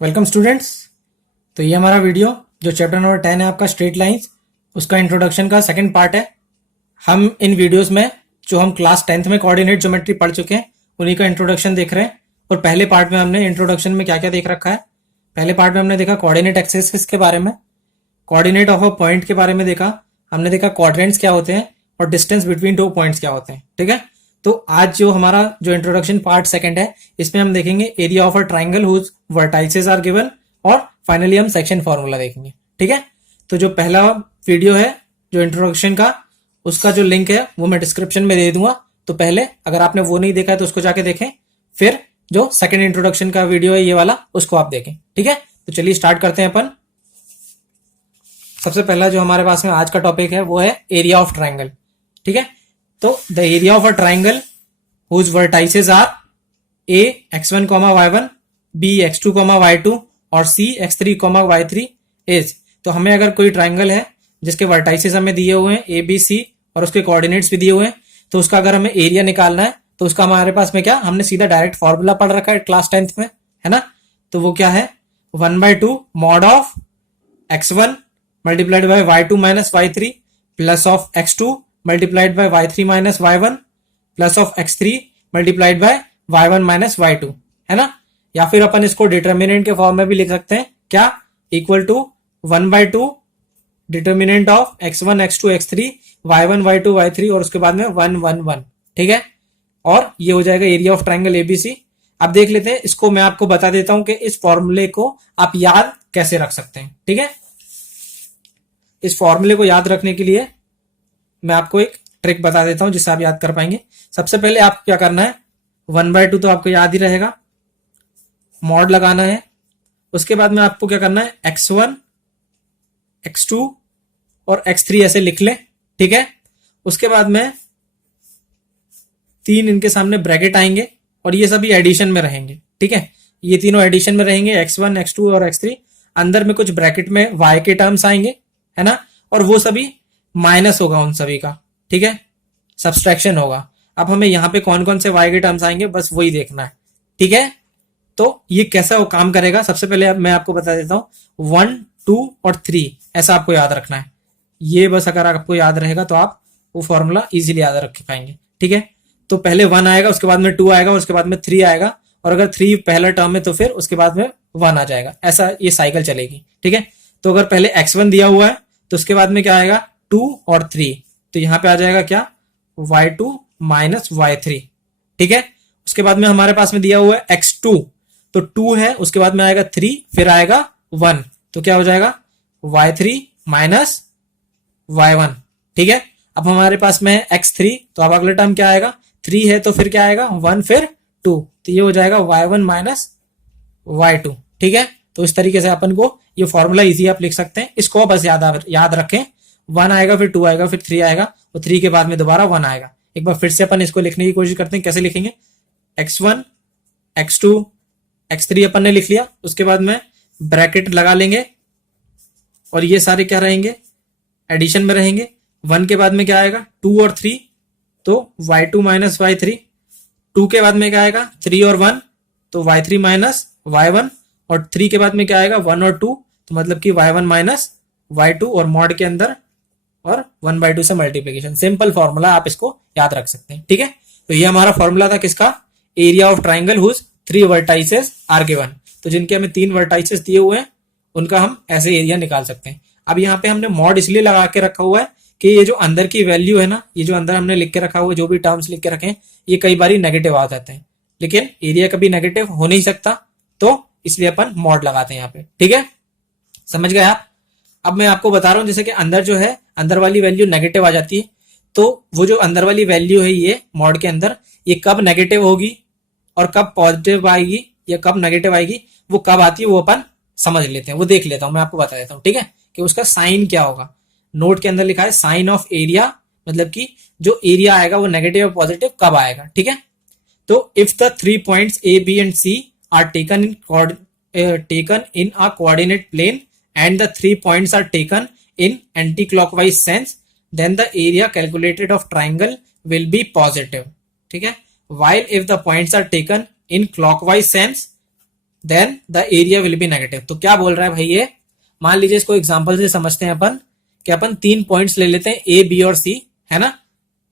Welcome students. तो ये हमारा वीडियो जो चैप्टर नंबर 10 है आपका स्ट्रेट लाइंस, उसका इंट्रोडक्शन का सेकंड पार्ट है। हम इन वीडियोस में जो हम क्लास 10th में कोऑर्डिनेट ज्योमेट्री पढ़ चुके हैं उन्हीं का इंट्रोडक्शन देख रहे हैं। और पहले पार्ट में हमने इंट्रोडक्शन में क्या क्या देख रखा है। पहले पार्ट में हमने देखा कोऑर्डिनेट एक्सिस के बारे में, कोऑर्डिनेट ऑफ अ पॉइंट के बारे में देखा, हमने देखा क्वाड्रेंट्स क्या होते हैं और डिस्टेंस बिटवीन दो पॉइंट्स क्या होते हैं। ठीक है, तो आज जो हमारा जो इंट्रोडक्शन पार्ट सेकंड है इसमें हम देखेंगे area of a triangle whose vertices are given और फाइनली हम सेक्शन फॉर्मूला देखेंगे। ठीक है, तो जो पहला वीडियो है जो इंट्रोडक्शन का, उसका जो लिंक है वो मैं डिस्क्रिप्शन में दे दूंगा। तो पहले अगर आपने वो नहीं देखा है तो उसको जाके देखें, फिर जो सेकंड इंट्रोडक्शन का वीडियो है ये वाला उसको आप देखें। ठीक है, तो चलिए स्टार्ट करते हैं अपन। सबसे पहला जो हमारे पास में आज का टॉपिक है वो है एरिया ऑफ ट्राइंगल। ठीक है, तो the area of a triangle whose vertices are A x1, y1, b x2, y2 और c x3, y3 इज। तो हमें अगर कोई ट्राइंगल है जिसके वर्टाइसेस हमें दिए हुए हैं ए बी सी और उसके कोऑर्डिनेट्स भी दिए हुए हैं, तो उसका अगर हमें एरिया निकालना है तो उसका हमारे पास में क्या, हमने सीधा डायरेक्ट फॉर्मूला पढ़ रखा है क्लास 10th में, है ना। तो वो क्या है, 1/2 mod of x1 multiplied by y2 minus y3 plus of x2 multiplied by y3 minus y1 plus of x3 multiplied by y1 minus y2, है ना। या फिर अपन इसको डिटर्मिनेंट के फॉर्म में भी लिख सकते हैं, क्या, equal to 1/2 determinant of x1 x2 x3 y1 y2 y3 और उसके बाद में 1 1 1। ठीक है, और ये हो जाएगा एरिया ऑफ ट्राइंगल एबीसी। अब देख लेते हैं, इसको मैं आपको बता देता हूं कि इस फॉर्मूले को आप याद कैसे रख सकते हैं। ठीक है, इस फॉर्मूले को याद रखने के लिए मैं आपको एक ट्रिक बता देता हूं जिससे आप याद कर पाएंगे। सबसे पहले आपको क्या करना है, 1/2 तो आपको याद ही रहेगा, मॉड लगाना है। उसके बाद में आपको क्या करना है, x1 x2 और x3 ऐसे लिख ले। ठीक है, उसके बाद में 3 इनके सामने ब्रैकेट आएंगे और ये सभी एडिशन में रहेंगे। ठीक है, ये तीनों एडिशन में रहेंगे, x1 x2 और x3। अंदर में कुछ ब्रैकेट में y के टर्म्स आएंगे, है ना, और वो सभी माइनस होगा उन सभी का। ठीक है, सब्सट्रैक्शन होगा। अब हमें यहाँ पे कौन कौन से y के टर्म्स आएंगे बस वही देखना है। ठीक है, तो ये कैसा वो काम करेगा, सबसे पहले मैं आपको बता देता हूं। 1 2 और 3 ऐसा आपको याद रखना है। ये बस अगर आपको याद रहेगा तो आप वो फॉर्मूला इजीली याद रख पाएंगे। ठीक है, तो पहले 1 आएगा, उसके बाद में 2 आएगा, उसके बाद में 3 आएगा, और अगर 3 पहला टर्म है तो फिर उसके बाद में 1 आ जाएगा। ऐसा ये साइकिल चलेगी। ठीक है, तो अगर पहले x1 दिया हुआ है तो उसके बाद में क्या आएगा, 2 और 3, तो यहां पे आ जाएगा क्या, y2 माइनस y3। ठीक है, उसके बाद में हमारे पास में दिया हुआ है x2, तो 2 है, उसके बाद में आएगा 3, फिर आएगा 1, तो क्या हो जाएगा, y3 माइनस y1। ठीक है, अब हमारे पास में है x3, तो अब अगला टर्म क्या आएगा, 3 है तो फिर क्या आएगा, 1 फिर 2, तो ये हो जाएगा y1 माइनस y2। ठीक है, तो इस तरीके से अपन को ये फॉर्मूला इजी आप लिख सकते हैं। इसको बस याद रखें, 1 आएगा, फिर 2 आएगा, फिर 3 आएगा, और 3 के बाद में दोबारा 1 आएगा। एक बार फिर से अपन इसको लिखने की कोशिश करते हैं, कैसे लिखेंगे, x1 x2 x3 अपन ने लिख लिया, उसके बाद में ब्रैकेट लगा लेंगे और ये सारे क्या रहेंगे, एडिशन में रहेंगे। 1 के बाद में क्या आएगा, 2 और 3, तो y2 माइनस y3। 2 के बाद में क्या आएगा, 3 और 1, तो y3 माइनस y1, और 3 के बाद में क्या आएगा, 1 और 2, तो मतलब कि y1 माइनस y2, और मॉड के अंदर और 1/2 से मल्टीप्लीकेशन। सिंपल फॉर्मूला, आप इसको याद रख सकते हैं। ठीक है, तो ये हमारा फॉर्मूला था किसका, area of triangle whose 3 vertices are given. तो जिनके हमें 3 वर्टाइसेस दिए हुए हैं उनका हम ऐसे एरिया निकाल सकते हैं। अब यहाँ पे हमने मॉड इसलिए लगा के रखा हुआ है कि ये जो अंदर की वैल्यू है ना, ये जो अंदर हमने लिख के रखा हुआ है, जो भी टर्म्स लिख के रखे हैं, ये कई बार नेगेटिव आ जाते हैं, लेकिन एरिया कभी नेगेटिव हो नहीं सकता, तो इसलिए अपन मॉड लगाते हैं यहाँ पे। ठीक है, समझ गए आप। अब मैं आपको बता रहा हूं, जैसे कि अंदर जो है, अंदर वाली वैल्यू नेगेटिव आ जाती है, तो वो जो अंदर वाली वैल्यू है ये मॉड के अंदर, ये कब नेगेटिव होगी और कब पॉजिटिव आएगी या कब नेगेटिव आएगी, वो कब आती है वो अपन समझ लेते हैं, वो देख लेता हूं, मैं आपको बता देता हूं। ठीक है, कि उसका साइन क्या होगा। नोट के अंदर लिखा है साइन ऑफ एरिया, मतलब कि जो एरिया आएगा वो नेगेटिव और पॉजिटिव कब आएगा। ठीक है, तो if the 3 points A B and C are taken in a coordinate plane and the 3 points are taken in anti-clockwise sense, then the area calculated of triangle will be positive. ठीक है, while if the points are taken in clockwise sense, then the area will be negative. तो क्या बोल रहा है भाई ये, मान लीजिए इसको एग्जांपल से समझते हैं अपन कि अपन 3 पॉइंट्स ले लेते हैं ए बी और सी, है ना।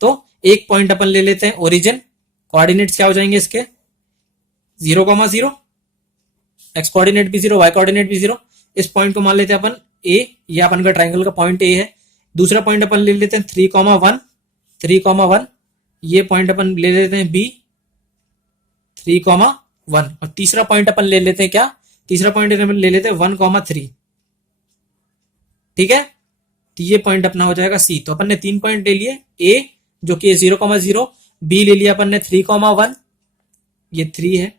तो एक पॉइंट अपन ले लेते हैं ओरिजिन, कोऑर्डिनेट्स क्या हो जाएंगे इसके 0,0, एक्स कोऑर्डिनेट भी 0, वाई कोऑर्डिनेट भी 0। इस पॉइंट को मान लेते हैं अपन ए, ये अपन का ट्राइंगल का पॉइंट ए है। दूसरा पॉइंट अपन ले लेते हैं 3,1, ये पॉइंट अपन ले लेते हैं बी 3,1, और तीसरा पॉइंट अपन ले लेते हैं क्या, तीसरा पॉइंट अपन ले लेते हैं 1,3, ठीक है। तो ये पॉइंट अपना हो जाएगा सी। तो अपन ने 3 पॉइंट ले लिए, ए जो कि 0,0, बी ले लिया अपन ने 3,1, ये 3 है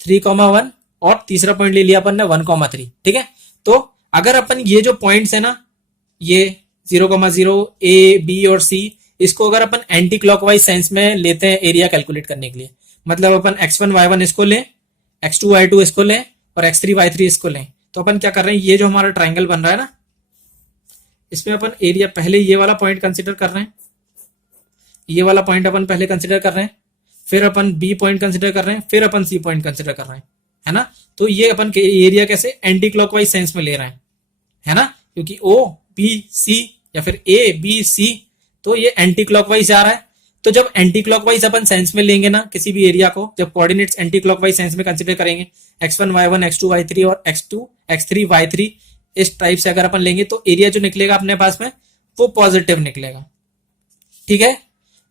3,1, और तीसरा पॉइंट ले लिया अपन ने 1,3, ठीक है। तो अगर अपन ये जो पॉइंट्स है ना, ये 0,0 ए बी और सी, इसको अगर अपन एंटी क्लॉकवाइज सेंस में लेते हैं एरिया कैलकुलेट करने के लिए, मतलब अपन x1 y1 इसको लें, x2 y2 इसको लें, और x3 y3 इसको लें, तो अपन क्या कर रहे हैं, ये जो हमारा ट्राइंगल बन रहा है ना, इसमें अपन एरिया पहले ये वाला पॉइंट कंसिडर कर रहे हैं, ये वाला पॉइंट अपन पहले कंसिडर कर रहे हैं, फिर अपन बी पॉइंट कंसिडर कर रहे हैं, फिर अपन सी पॉइंट कंसिडर कर रहे हैं, है ना। तो ये अपन एरिया कैसे एंटी क्लॉकवाइज सेंस में ले रहे हैं, है ना, क्योंकि ओ बी सी या फिर ए बी सी, तो ये एंटी क्लॉकवाइज जा रहा है। तो जब एंटी क्लॉकवाइज अपन सेंस में लेंगे ना किसी भी एरिया को, जब कोऑर्डिनेट्स एंटी क्लॉकवाइज सेंस में कंसिडर करेंगे, x1 y1 x2 y3 और x2 x3 y3, इस टाइप से अगर अपन लेंगे तो एरिया जो निकलेगा अपने पास में वो पॉजिटिव निकलेगा, ठीक है।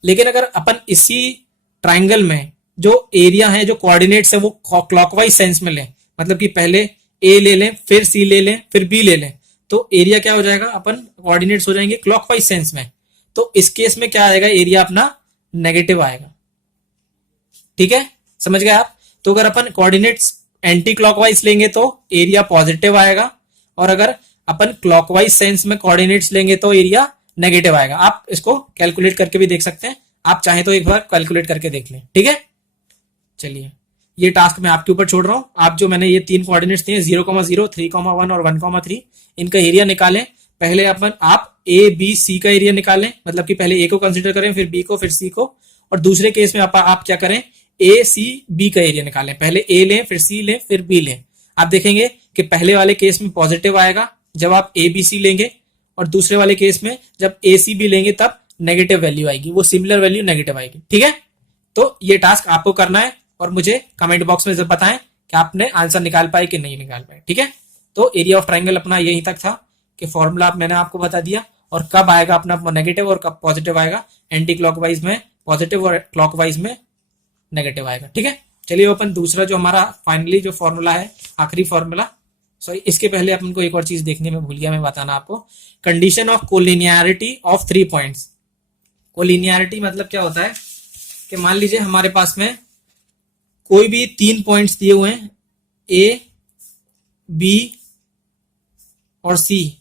लेकिन अगर अपन इसी ट्राइंगल में जो एरिया है, जो कोऑर्डिनेट्स है, वो क्लॉकवाइज सेंस में लें, मतलब कि पहले ए ले लें, फिर सी ले लें, फिर बी ले लें, तो एरिया क्या हो जाएगा, अपन कोऑर्डिनेट्स हो जाएंगे क्लॉकवाइज सेंस में। तो इस केस में क्या आएगा, एरिया अपना नेगेटिव आएगा, ठीक है, समझ गए आप। तो अगर अपन कोऑर्डिनेट्स एंटी क्लॉकवाइज लेंगे तो एरिया पॉजिटिव आएगा, और अगर अपन क्लॉकवाइज सेंस में कोऑर्डिनेट्स लेंगे तो एरिया नेगेटिव आएगा। आप इसको कैलकुलेट करके भी देख सकते हैं, आप चाहे तो एक बार कैलकुलेट करके देख लें, ठीक है। चलिए ये टास्क मैं आपके ऊपर छोड़ रहा हूं। आप जो मैंने ये 3 कोऑर्डिनेट्स दिए 0,0, 3,1 और 1,3, इनका एरिया निकालें। पहले अपन आप ए बी सी का एरिया निकालें, मतलब कि पहले ए को कंसिडर करें, फिर बी को, फिर सी को, और दूसरे केस में आप क्या करें, ए सी बी का एरिया निकालें। पहले ए लें, फिर सी लें, फिर बी लें। आप देखेंगे कि पहले वाले केस में पॉजिटिव आएगा जब आप ए बी सी लेंगे, और दूसरे वाले केस में जब ए सी बी लेंगे तब नेगेटिव वैल्यू आएगी, वो सिमिलर वैल्यू नेगेटिव आएगी, ठीक है। तो ये टास्क आपको करना है, और मुझे कमेंट बॉक्स में जब बताएं कि आपने आंसर निकाल पाए कि नहीं निकाल पाए, ठीक है। तो एरिया ऑफ ट्राइंगल अपना यहीं तक था कि फॉर्मूला मैंने आपको बता दिया, और कब आएगा अपना नेगेटिव और कब पॉजिटिव आएगा, एंटी क्लॉकवाइज में पॉजिटिव और क्लॉकवाइज में नेगेटिव आएगा, ठीक है। चलिए अपन दूसरा जो हमारा फाइनली जो फॉर्मूला है, आखिरी फॉर्मूला, सॉरी इसके पहले अपन को एक और चीज देखने में भूल गया मैं बताना आपको, condition of collinearity of 3 points. Collinearity मतलब क्या होता है कि मान लीजिए हमारे पास में कोई भी 3 पॉइंट्स दिए हुए हैं, ए बी और सी।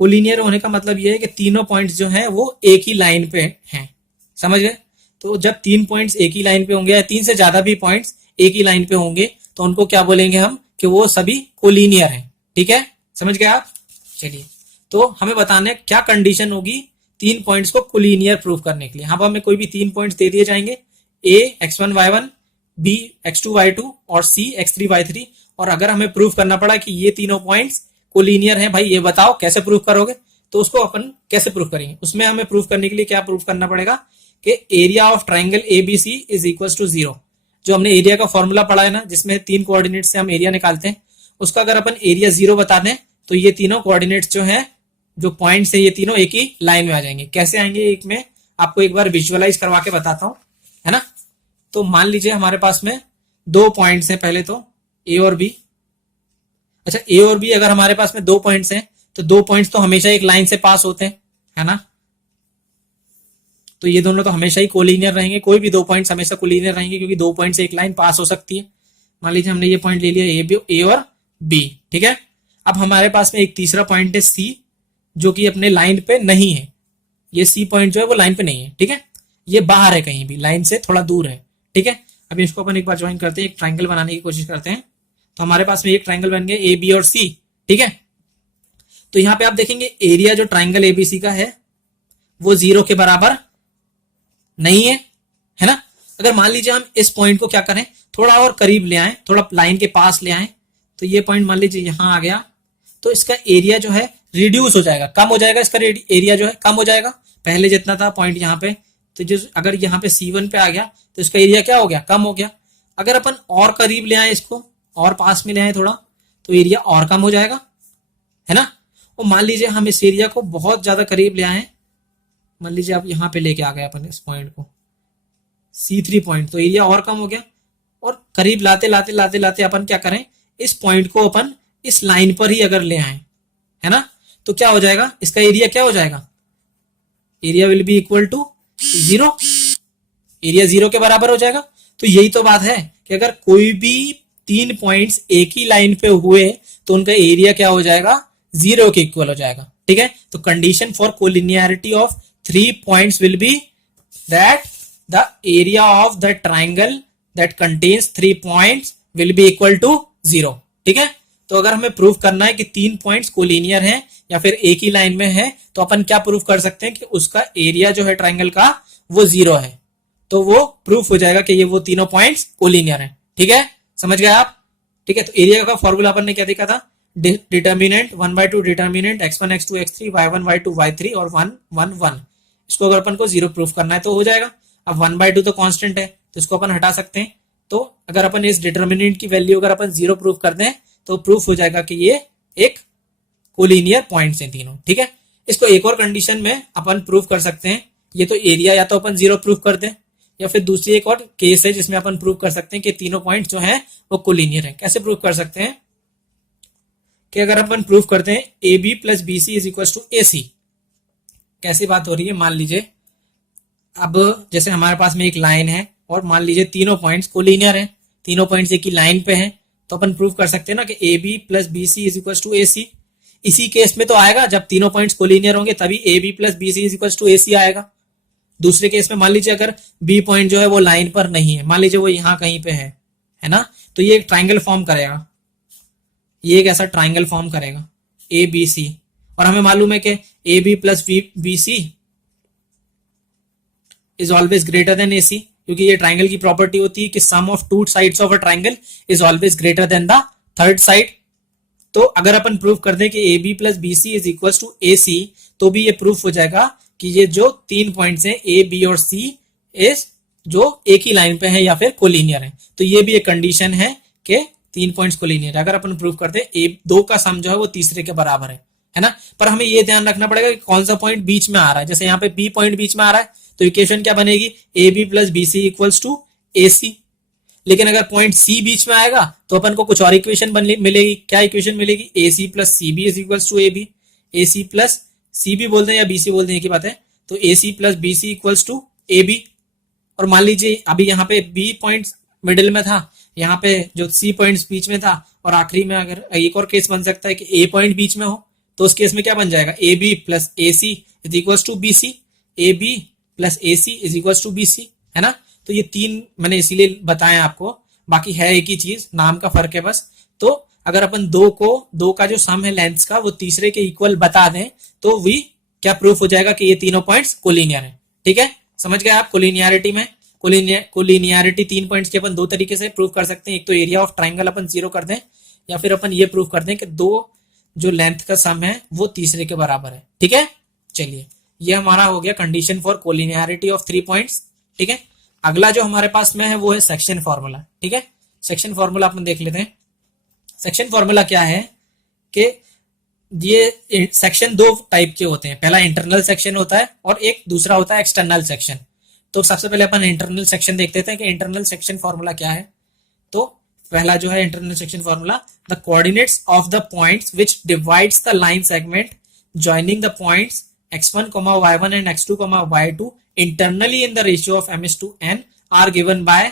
कोलिनियर होने का मतलब यह है कि तीनों पॉइंट्स जो हैं वो एक ही लाइन पे हैं, समझ गए। तो जब 3 पॉइंट्स एक ही लाइन पे होंगे, या 3 से ज्यादा भी पॉइंट्स एक ही लाइन पे होंगे, तो उनको क्या बोलेंगे हम, कि वो सभी कोलिनियर हैं, ठीक है, समझ गए आप। चलिए तो हमें बताना है क्या कंडीशन होगी 3 पॉइंट्स को कोलिनियर प्रूव करने के लिए। यहाँ पर हमें कोई भी 3 पॉइंट्स दे दिए जाएंगे, ए x1 y1, B x2 y2 और सी x3 y3, और अगर हमें प्रूव करना पड़ा कि ये तीनों पॉइंट्स कोलिनियर हैं, भाई ये बताओ कैसे प्रूव करोगे, तो उसको अपन कैसे प्रूव करेंगे। उसमें हमें प्रूव करने के लिए क्या प्रूव करना पड़ेगा कि area of triangle ABC is equal to 0। जो हमने एरिया का फॉर्मूला पढ़ा है ना, जिसमें 3 कोऑर्डिनेट्स से हम एरिया निकालते हैं, उसका अगर अपन एरिया 0 बता दें तो ये तीनों कोऑर्डिनेट्स जो हैं, जो पॉइंट्स है, ये तीनों एक ही लाइन में आ जाएंगे। कैसे आएंगे, एक में आपको एक बार विजुअलाइज करवा के बताता हूं, है ना। तो मान लीजिए हमारे पास में 2 पॉइंट्स हैं, पहले तो ए और बी। अच्छा, ए और बी अगर हमारे पास में 2 पॉइंट्स हैं, तो 2 पॉइंट्स तो हमेशा एक लाइन से पास होते हैं, है ना। तो ये दोनों तो हमेशा ही कोलिनियर रहेंगे, कोई भी 2 पॉइंट्स हमेशा कोलिनियर रहेंगे, क्योंकि 2 पॉइंट से एक लाइन पास हो सकती है। मान लीजिए हमने ये पॉइंट ले लिया ए और बी, ठीक है। अब हमारे पास में एक तीसरा पॉइंट है सी, जो कि अपने लाइन पे नहीं है। ये सी पॉइंट जो है वो लाइन पे नहीं है, ठीक है, ये बाहर है, कहीं भी लाइन से थोड़ा दूर है, ठीक है। अब इसको अपन एक बार ज्वाइन करते हैं, एक ट्राइंगल बनाने की कोशिश करते हैं। तो हमारे पास में एक ट्राइंगल बन गया ए बी और सी, ठीक है। तो यहाँ पे आप देखेंगे एरिया जो ट्राइंगल एबीसी का है वो 0 के बराबर नहीं है, है ना। अगर मान लीजिए हम इस पॉइंट को क्या करें, थोड़ा और करीब ले आए, थोड़ा लाइन के पास ले आए, तो ये पॉइंट मान लीजिए यहां आ गया, तो इसका एरिया जो है रिड्यूस हो जाएगा, कम हो जाएगा, इसका एरिया जो है कम हो जाएगा, पहले जितना था पॉइंट यहाँ पे, तो जो अगर यहाँ पे C1 पे आ गया तो इसका एरिया क्या हो गया, कम हो गया। अगर अपन और करीब ले आए इसको, और पास में ले आए थोड़ा, तो एरिया और कम हो जाएगा, है ना। और मान लीजिए हम इस एरिया को बहुत ज्यादा करीब ले आए, मान लीजिए आप यहाँ पे लेके आ गए अपन इस पॉइंट को C3 पॉइंट, तो एरिया और कम हो गया। और करीब लाते लाते लाते लाते अपन क्या करें, इस पॉइंट को अपन इस लाइन पर ही अगर ले आए, है ना, तो क्या हो जाएगा, इसका एरिया क्या हो जाएगा, area will be equal to 0, area 0 के बराबर हो जाएगा। तो यही तो बात है कि अगर कोई भी 3 पॉइंट्स एक ही लाइन पे हुए तो उनका एरिया क्या हो जाएगा, 0 के इक्वल हो जाएगा, ठीक है। तो condition for collinearity of 3 points will be that the area of the triangle that contains 3 points will be equal to 0, ठीक है। तो अगर हमें प्रूव करना है कि 3 पॉइंट्स कोलिनियर हैं या फिर एक ही लाइन में है, तो अपन क्या प्रूव कर सकते हैं कि उसका एरिया जो है ट्राइंगल का वो 0 है, तो वो प्रूफ हो जाएगा कि ये वो तीनों पॉइंट्स कोलिनियर हैं, ठीक है, समझ गए आप, ठीक है। तो एरिया का फॉर्मूला अपन ने क्या देखा था, determinant 1/2 determinant x1 x2 x3 y1 y2 y3 और 1 1 1, इसको अगर अपन को 0 प्रूफ करना है तो हो जाएगा। अब 1/2 तो कांस्टेंट है, तो इसको अपन हटा सकते हैं। तो अगर अपन इस डिटर्मिनेंट की वैल्यू अगर अपन 0 प्रूफ कर दें तो प्रूफ हो जाएगा कि ये एक कोलिनियर पॉइंट्स हैं तीनों, ठीक है। इसको एक और कंडीशन में अपन प्रूफ कर सकते हैं, ये तो एरिया या तो अपन 0 प्रूफ कर दें, या फिर दूसरी एक और केस है जिसमें अपन प्रूव कर सकते हैं कि तीनों पॉइंट जो हैं वो कोलिनियर है। कैसे प्रूव कर सकते हैं कि अगर अपन प्रूव करते हैं AB plus BC is equal to AC, कैसी बात हो रही है, मान लीजिए अब जैसे हमारे पास में एक लाइन है और मान लीजिए तीनों पॉइंट्स कोलिनियर हैं, तीनों पॉइंट्स एक ही लाइन पे हैं, तो अपन प्रूव कर सकते हैं ना कि AB plus BC is equal to AC। इसी केस में तो आएगा जब तीनों पॉइंट्स कोलिनियर होंगे तभी AB plus BC is equal to AC आएगा। दूसरे केस में मान लीजिए अगर B पॉइंट जो है वो लाइन पर नहीं है, मान लीजिए वो यहाँ कहीं पे है ना, तो ये एक ट्राइंगल फॉर्म करेगा, ये एक ऐसा ट्राइंगल फॉर्म करेगा ABC, और हमें मालूम है कि AB plus BC is always greater than AC, क्योंकि ये ट्राइंगल की प्रॉपर्टी होती है कि sum of two sides of a triangle is always greater than the third side. तो अगर अपन प्रूफ कर दें कि AB plus BC is equal to AC, तो भी ये प्रूफ हो जाएगा कि ये जो 3 पॉइंट्स हैं A, B और C इस जो एक ही लाइन पे है या फिर कोलिनियर है। तो ये भी एक कंडीशन है कि 3 पॉइंट्स कोलिनियर है। अगर अपन प्रूफ करते हैं दो का सम जो है वो तीसरे के बराबर है ना। पर हमें ये ध्यान रखना पड़ेगा कि कौन सा पॉइंट बीच में आ रहा है। जैसे यहाँ पे B पॉइंट बीच में आ रहा है तो इक्वेशन क्या बनेगी, AB plus BC equals to AC। लेकिन अगर पॉइंट C बीच में आएगा तो अपन को कुछ और इक्वेशन मिलेगी। क्या इक्वेशन मिलेगी, AC plus CB is equals to AB। AC plus CB बोलते हैं या BC बोलते हैं, एक ही बात है। तो AC plus BC equals to AB। और मान लीजिए अभी यहाँ पे B पॉइंट मिडिल में था, यहाँ पे जो C पॉइंट बीच में था, और आखिरी में अगर एक और केस बन सकता है कि A पॉइंट बीच में हो, तो उस केस में क्या बन जाएगा, AB plus AC is equals to BC। AB plus AC is equals to BC, है ना। तो ये तीन मैंने इसीलिए बताया आपको, बाकी है एक ही चीज, नाम का फर्क है बस। तो अगर अपन दो का जो सम है लेंथ्स का वो तीसरे के इक्वल बता दें तो भी क्या प्रूफ हो जाएगा कि ये तीनों पॉइंट्स कोलिनियर है। ठीक है, समझ गए आप। कोलिनियरिटी में कोलिनियरिटी 3 पॉइंट्स के अपन दो तरीके से प्रूव कर सकते हैं। एक तो एरिया ऑफ ट्राइंगल अपन 0 कर दें, या फिर अपन ये प्रूव कर दें कि दो जो लेंथ का सम है वो तीसरे के बराबर है। ठीक है, चलिए ये हमारा हो गया condition for collinearity of 3 points. ठीक है, अगला जो हमारे पास में है वो है सेक्शन फॉर्मूला। ठीक है, सेक्शन फॉर्मूला अपन देख लेते हैं। सेक्शन फॉर्मूला क्या है कि ये सेक्शन दो टाइप के होते हैं, पहला इंटरनल सेक्शन होता है और एक दूसरा होता है एक्सटर्नल सेक्शन। तो सबसे पहले अपन इंटरनल सेक्शन देख लेते हैं कि इंटरनल सेक्शन फॉर्मूला क्या है। तो पहला जो है internal section formula, the coordinates of the points which divides the line segment joining the points x1, y1 and x2, y2 internally in the ratio of m:n are given by।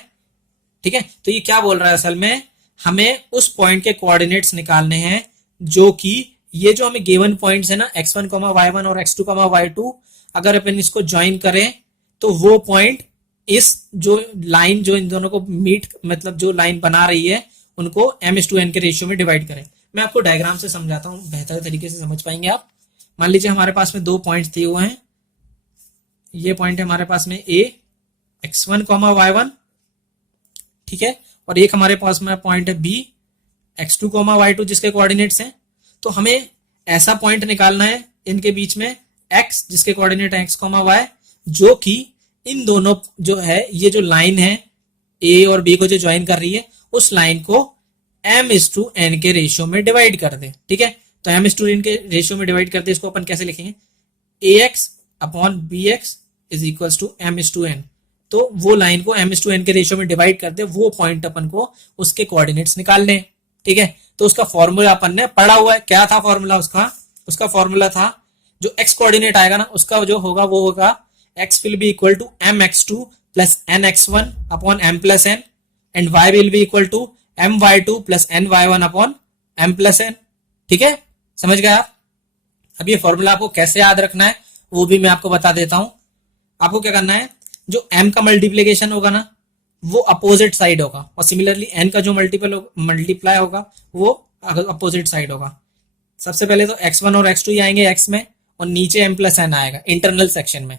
ठीक है, तो ये क्या बोल रहा है, असल में हमें उस पॉइंट के कोऑर्डिनेट्स निकालने हैं जो कि ये जो हमें गिवन पॉइंट्स है ना x1, y1 और x2, y2, अगर अपन इसको ज्वाइन करें तो वो पॉइंट इस जो लाइन जो इन दोनों को मीट मतलब जो लाइन बना रही है उनको m:n के रेशियो में डिवाइड करें। मैं आपको डायग्राम से समझाता हूं, बेहतर तरीके से समझ पाएंगे आप। मान लीजिए हमारे पास में दो पॉइंट्स दिए हुए हैं, ये पॉइंट है हमारे पास में A x1 कॉमा y1, ठीक है, और एक हमारे पास में पॉइंट है b x2 कॉमा y2 जिसके कोऑर्डिनेट्स हैं। तो हमें ऐसा पॉइंट निकालना है इनके बीच में x जिसके कोऑर्डिनेट है x कॉमा y, जो कि इन दोनों जो है ये जो लाइन है a और b को जो ज्वाइन कर रही है उस लाइन को m/n के रेशियो में डिवाइड कर दे, ठीक है। तो m/n के रेशियो में डिवाइड कर दे, इसको अपन कैसे लिखेंगे, ax upon bx is equals to m/n। तो वो लाइन को m/n के रेशियो में डिवाइड कर दे, वो पॉइंट अपन को उसके कोऑर्डिनेट्स निकालने हैं, ठीक है। तो उसका फॉर्मूला अपन ने पढ़ा हुआ है, क्या था फॉर्मूला उसका फॉर्मूला था जो x कोऑर्डिनेट आएगा ना उसका जो होगा वो होगा x will be equal to mx2 plus nx1 upon m plus n and y will be equal to my2 plus ny1 upon m plus n, ठीक है, समझ गए आप। अब ये फॉर्मूला आपको कैसे याद रखना है वो भी मैं आपको बता देता हूं। आपको क्या करना है, जो m का मल्टीप्लीकेशन होगा ना वो अपोजिट साइड होगा, और सिमिलरली n का जो मल्टीप्लाई होगा वो अपोजिट साइड होगा। सबसे पहले तो x1 और x2 ही आएंगे x में, और नीचे m प्लस n आएगा इंटरनल सेक्शन में।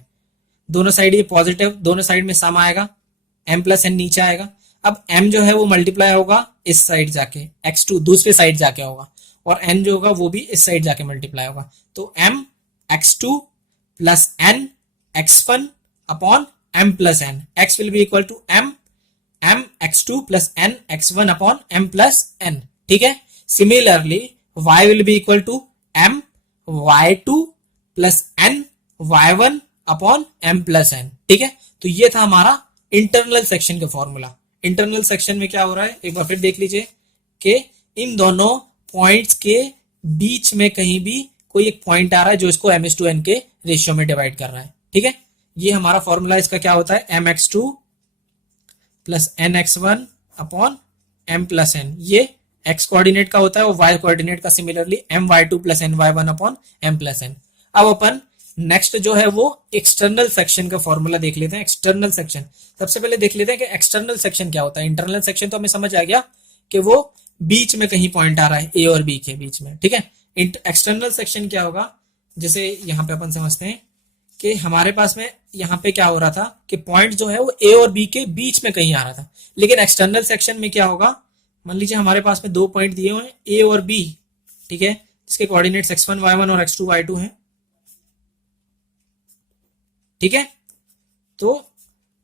दोनों साइड ये पॉजिटिव, दोनों साइड में सम आएगा, m प्लस n नीचे आएगा। अब m जो है वो मल्टीप्लाई होगा इस साइड जाके, x2 दूसरे साइड जाके होगा, और n जो होगा वो भी इस साइड जाके मल्टीप्लाई होगा। तो m x2 plus n x1 upon m plus n, x will be equal to m x2 plus n x1 upon m plus n, ठीक है। Similarly y will be equal to m y2 plus n y1 upon m plus n, ठीक है। तो ये था हमारा internal section का formula. Internal section में क्या हो रहा है एक बार फिर देख लीजिए कि इन दोनों पॉइंट्स के बीच में कहीं भी कोई एक पॉइंट आ रहा है जो इसको m/n के रेशियो में डिवाइड कर रहा है, ठीक है। ये हमारा फॉर्मूला इसका क्या होता है, mx2 plus nx1 upon m plus n, ये x कोऑर्डिनेट का होता है और y कोऑर्डिनेट का similarly my2 plus ny1 upon m plus n। अब अपन नेक्स्ट जो है वो एक्सटर्नल सेक्शन का फॉर्मूला देख लेते हैं। एक्सटर्नल सेक्शन सबसे पहले देख लेते हैं कि एक्सटर्नल सेक्शन क्या होता है। इंटरनल सेक्शन तो हमें समझ आ गया कि वो बीच में कहीं पॉइंट आ रहा है ए और बी के बीच में, ठीक है। एक्सटर्नल सेक्शन क्या होगा, जैसे यहाँ पे अपन समझते हैं कि हमारे पास में यहाँ पे क्या हो रहा था कि पॉइंट जो है वो ए और बी के बीच में कहीं आ रहा था, लेकिन एक्सटर्नल सेक्शन में क्या होगा, मान लीजिए हमारे पास में दो पॉइंट दिए हुए हैं ए और बी, ठीक है, जिसके कोऑर्डिनेट्स x1 y1 और x2 y2 हैं, ठीक है। तो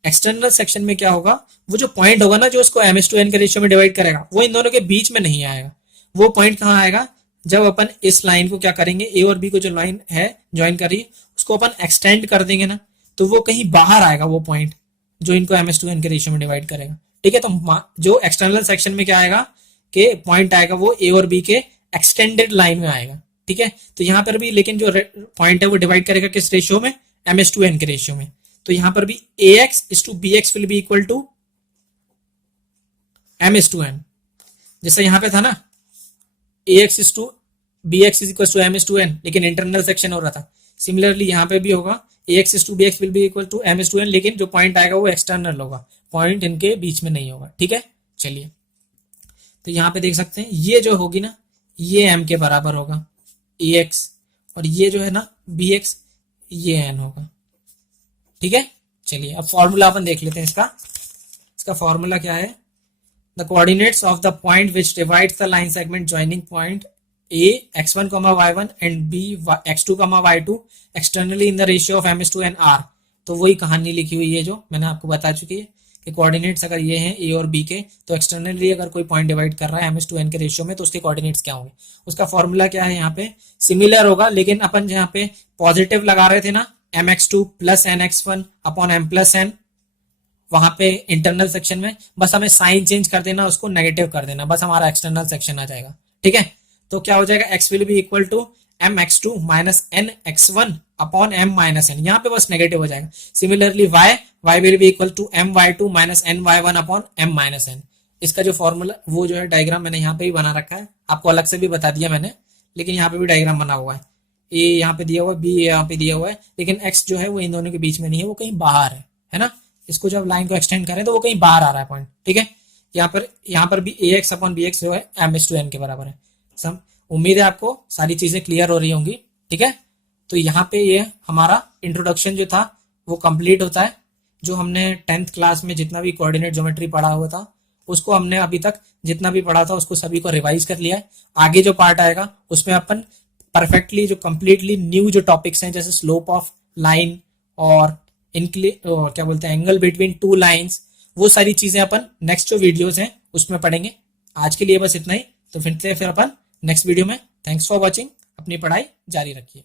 एक्सटर्नल सेक्शन में क्या होगा, वो जो पॉइंट होगा ना जो उसको m/n के रेशियो में डिवाइड करेगा वो इन दोनों के बीच में नहीं आएगा। वो पॉइंट कहाँ आएगा, जब अपन इस लाइन को क्या करेंगे, ए और बी को जो लाइन है ज्वाइन कर रही है उसको अपन एक्सटेंड कर देंगे ना, तो वो कहीं बाहर आएगा वो पॉइंट जो इनको m/n के रेशियो में डिवाइड करेगा, ठीक है। तो जो एक्सटर्नल सेक्शन में क्या आएगा कि पॉइंट आएगा वो ए और बी के एक्सटेंडेड लाइन में आएगा, ठीक है। तो यहाँ पर भी लेकिन जो पॉइंट है वो डिवाइड करेगा किस रेशियो में, m/n के रेशियो में। तो यहां पर भी ax is to bx will be equal to m/n, जैसे यहां पे था ना ax is to bx is equal to m/n, लेकिन इंटरनल सेक्शन हो रहा था। सिमिलरली यहां पे भी होगा ax is to bx will be equal to m/n, लेकिन जो पॉइंट आएगा वो एक्सटर्नल होगा, पॉइंट इनके बीच में नहीं होगा, ठीक है। चलिए तो यहां पे देख सकते हैं ये जो होगी ना ये m के बराबर होगा ax, और ये जो है ना bx ये n होगा, ठीक है। चलिए अब फॉर्मूला अपन देख लेते हैं इसका फॉर्मूला क्या है, the coordinates of the point which divides the line segment joining point a x1, y1 and b x2, y2 externally in the ratio of m/n r। तो वही कहानी लिखी हुई है जो मैंने आपको बता चुकी है कि कोऑर्डिनेट्स अगर ये हैं a और b के, तो एक्सटर्नली अगर कोई पॉइंट डिवाइड कर रहा है m/n के रेशियो में तो उसके कोऑर्डिनेट्स क्या होंगे। उसका फॉर्मूला क्या है, यहाँ पे सिमिलर होगा, लेकिन अपन यहाँ पे पॉजिटिव लगा रहे थे ना mx2 plus nx1 upon m plus n, वहां पे इंटरनल सेक्शन में बस हमें साइन चेंज कर देना, उसको नेगेटिव कर देना, बस हमारा एक्सटर्नल सेक्शन आ जाएगा, ठीक है। तो क्या हो जाएगा, x will be equal to mx2 minus nx1 upon m minus n, यहाँ पे बस नेगेटिव हो जाएगा। Similarly y will be equal to my2 minus ny1 upon m minus n। इसका जो फॉर्मूला वो जो है डायग्राम मैंने यहाँ पे भी बना रखा है, आपको अलग से भी बता दिया मैंने, लेकिन यहाँ पे भी डायग्राम बना हुआ है, ए यहाँ पे दिया हुआ है, बी यहाँ पे दिया हुआ है, लेकिन x जो है वो इन दोनों के बीच में नहीं है, वो कहीं बाहर है ना। इसको जब लाइन को एक्सटेंड करें तो वो कहीं बाहर आ रहा है पॉइंट, ठीक है। यहाँ पर भी ax अपॉन bx जो है m/n के बराबर है। सब उम्मीद है आपको सारी चीजें क्लियर हो रही होंगी, ठीक है। तो यहाँ पे ये हमारा इंट्रोडक्शन जो था वो कंप्लीट होता है। जो हमने 10th क्लास में जितना भी कोऑर्डिनेट ज्योमेट्री पढ़ा हुआ था उसको हमने अभी तक जितना भी पढ़ा था उसको सभी को रिवाइज कर लिया है। आगे जो पार्ट आएगा उसमें अपन परफेक्टली जो कंप्लीटली न्यू जो टॉपिक्स हैं जैसे स्लोप ऑफ लाइन और क्या बोलते हैं एंगल बिटवीन टू लाइंस, वो सारी चीजें अपन नेक्स्ट जो वीडियोस हैं उसमें पढ़ेंगे। आज के लिए बस इतना ही, तो फिर अपन नेक्स्ट वीडियो में। थैंक्स फॉर वॉचिंग, अपनी पढ़ाई जारी रखिए।